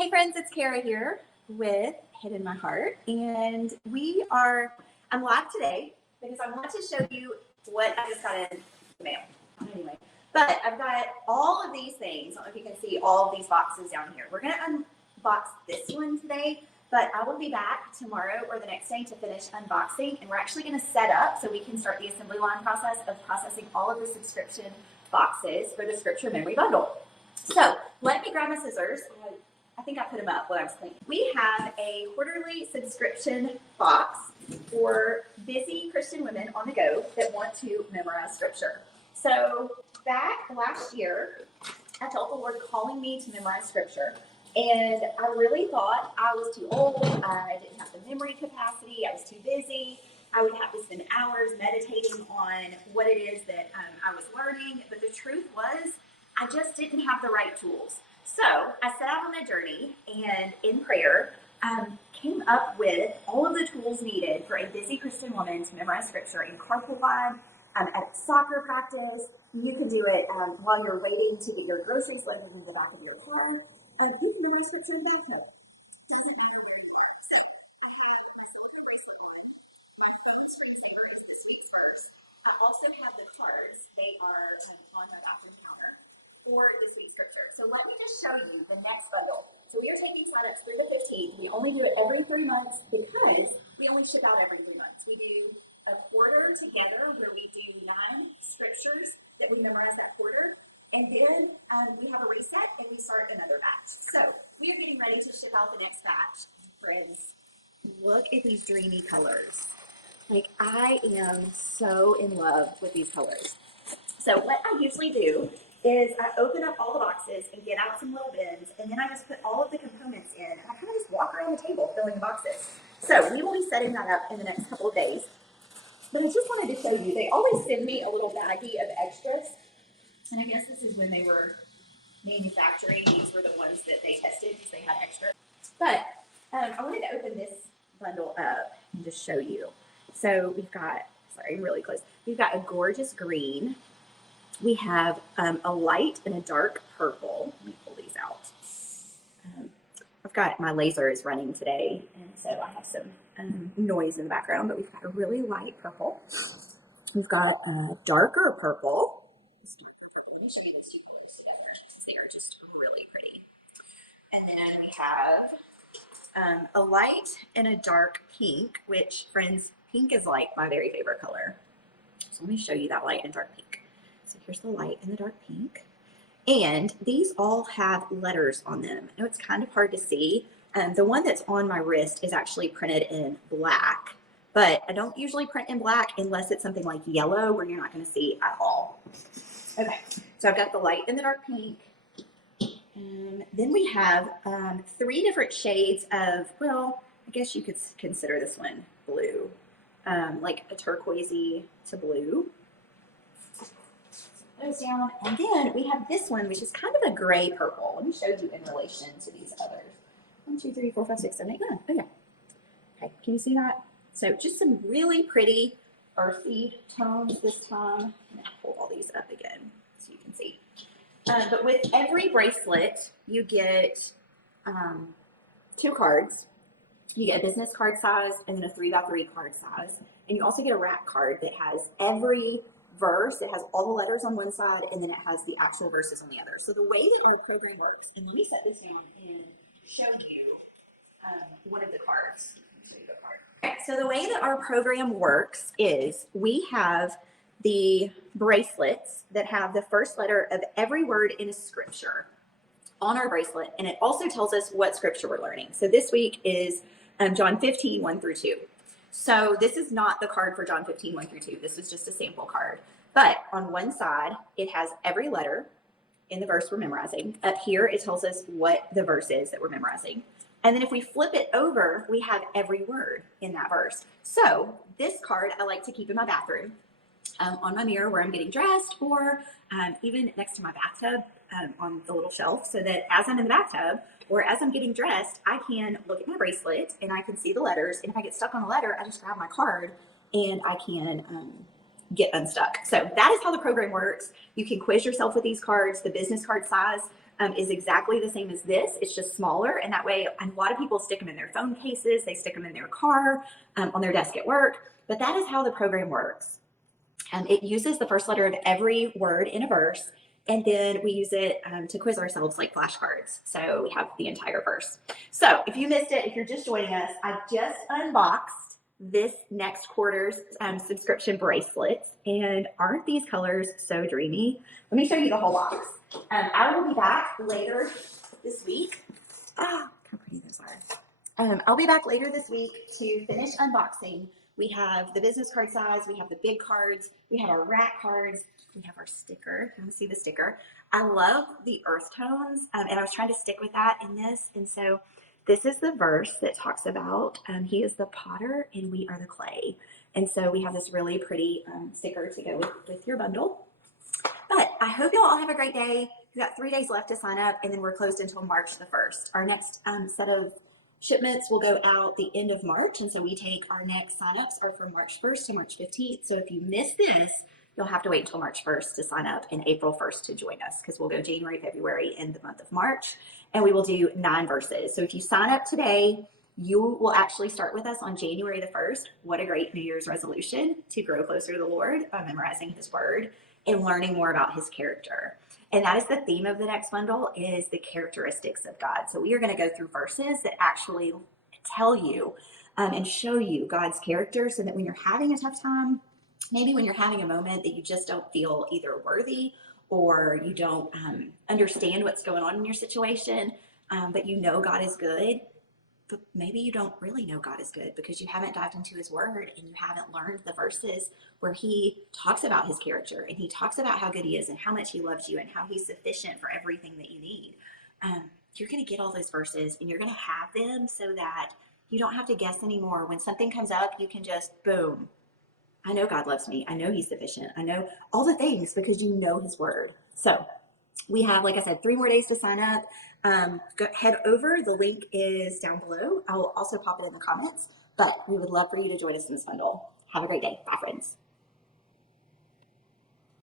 Hey friends, it's Kara here with Hid in My Heart, and I'm live today because I want to show you what I just got in the mail. Anyway, but I've got all of these things. I don't know if you can see all of these boxes down here. We're going to unbox this one today, but I will be back tomorrow or the next day to finish unboxing, and we're actually going to set up so we can start the assembly line process of processing all of the subscription boxes for the Scripture Memory Bundle. So let me grab my scissors. I think I put them up when I was cleaning. We have a quarterly subscription box for busy Christian women on the go that want to memorize Scripture. So back last year, I felt the Lord calling me to memorize Scripture, and I really thought I was too old. I didn't have the memory capacity. I was too busy. I would have to spend hours meditating on what it is that I was learning. But the truth was, I just didn't have the right tools. So I set out on a journey and in prayer came up with all of the tools needed for a busy Christian woman to memorize Scripture in carpool line, at soccer practice. You can do it while you're waiting to get your groceries loaded in the back of your car. You can memorize Scripture in bed. Doesn't matter where you are. So I have myself a bracelet on. My phone screensaver is this week's verse. I also have the cards. They are on my bathroom counter for this week's Scripture. So let me just show you the next bundle. So we are taking signups through the 15th. We only do it every 3 months because we only ship out every 3 months. We do a quarter together where we do 9 scriptures that we memorize that quarter. And then we have a reset and we start another batch. So we are getting ready to ship out the next batch. Friends, look at these dreamy colors. Like, I am so in love with these colors. So what I usually do is I open up all the boxes and get out some little bins, and then I just put all of the components in, and I kind of just walk around the table filling the boxes. So we will be setting that up in the next couple of days. But I just wanted to show you, they always send me a little baggie of extras, and I guess this is when they were manufacturing. These were the ones that they tested because they had extra. But I wanted to open this bundle up and just show you. So we've got, sorry, I'm really close. We've got a gorgeous green. We have a light and a dark purple. Let me pull these out. I've got, my laser is running today, and so I have some noise in the background, but we've got a really light purple. We've got a darker purple. This darker purple. Let me show you those two colors together because they are just really pretty. And then we have a light and a dark pink, which, friends, pink is like my very favorite color. So let me show you that light and dark pink. So here's the light and the dark pink. And these all have letters on them. I know it's kind of hard to see. The one that's on my wrist is actually printed in black, but I don't usually print in black unless it's something like yellow where you're not going to see at all. Okay, so I've got the light and the dark pink. And then we have 3 different shades of, well, I guess you could consider this one blue, like a turquoisey to blue. Those down, and then we have this one, which is kind of a gray purple. Let me show you in relation to these others. 1, 2, 3, 4, 5, 6, 7, 8, 9. Oh yeah. Okay, can you see that? So just some really pretty earthy tones this time. I'm gonna pull all these up again so you can see. But with every bracelet, you get 2 cards. You get a business card size and then a 3x3 card size, and you also get a wrap card that has every verse. It has all the letters on one side, and then it has the actual verses on the other. So the way that our program works, and let me set this down and show you one of the cards. Okay, so the way that our program works is we have the bracelets that have the first letter of every word in a scripture on our bracelet, and it also tells us what scripture we're learning. So this week is John 15, 1 through 2. So this is not the card for John 15, 1 through 2. This is just a sample card. But on one side, it has every letter in the verse we're memorizing. Up here, it tells us what the verse is that we're memorizing. And then if we flip it over, we have every word in that verse. So this card I like to keep in my bathroom, on my mirror where I'm getting dressed, or even next to my bathtub on the little shelf, so that as I'm in the bathtub or as I'm getting dressed, I can look at my bracelet and I can see the letters. And if I get stuck on a letter, I just grab my card and I can get unstuck. So that is how the program works. You can quiz yourself with these cards. The business card size is exactly the same as this. It's just smaller, and that way, and a lot of people stick them in their phone cases, they stick them in their car, on their desk at work. But that is how the program works. It uses the first letter of every word in a verse, and then we use it to quiz ourselves like flashcards. So we have the entire verse. So if you missed it, if you're just joining us, I just unboxed this next quarter's subscription bracelets, and aren't these colors so dreamy? Let me show you the whole box. I will be back later this week. How pretty those are. I'll be back later this week to finish unboxing. We have the business card size, we have the big cards, we have our rat cards, we have our sticker. You want to see the sticker? I love the earth tones, and I was trying to stick with that in this. And so this is the verse that talks about he is the potter and we are the clay. And so we have this really pretty sticker to go with your bundle. But I hope you all have a great day. We've got 3 days left to sign up, and then we're closed until March the 1st. Our next set of shipments will go out the end of March, and so we take our next signups are from March 1st to March 15th. So if you miss this, you'll have to wait until March 1st to sign up and April 1st to join us, because we'll go January, February, and the month of March, and we will do 9 verses. So if you sign up today, you will actually start with us on January the 1st. What a great New Year's resolution to grow closer to the Lord by memorizing his word and learning more about his character. And that is the theme of the next bundle, is the characteristics of God. So we are going to go through verses that actually tell you and show you God's character, so that when you're having a tough time, maybe when you're having a moment that you just don't feel either worthy or you don't understand what's going on in your situation, but you know God is good, but maybe you don't really know God is good because you haven't dived into his word and you haven't learned the verses where he talks about his character and he talks about how good he is and how much he loves you and how he's sufficient for everything that you need. You're going to get all those verses and you're going to have them so that you don't have to guess anymore. When something comes up, you can just, boom, I know God loves me. I know he's sufficient. I know all the things because you know his word. So we have, like I said, 3 more days to sign up. Head over. The link is down below. I will also pop it in the comments, but we would love for you to join us in this bundle. Have a great day. Bye, friends.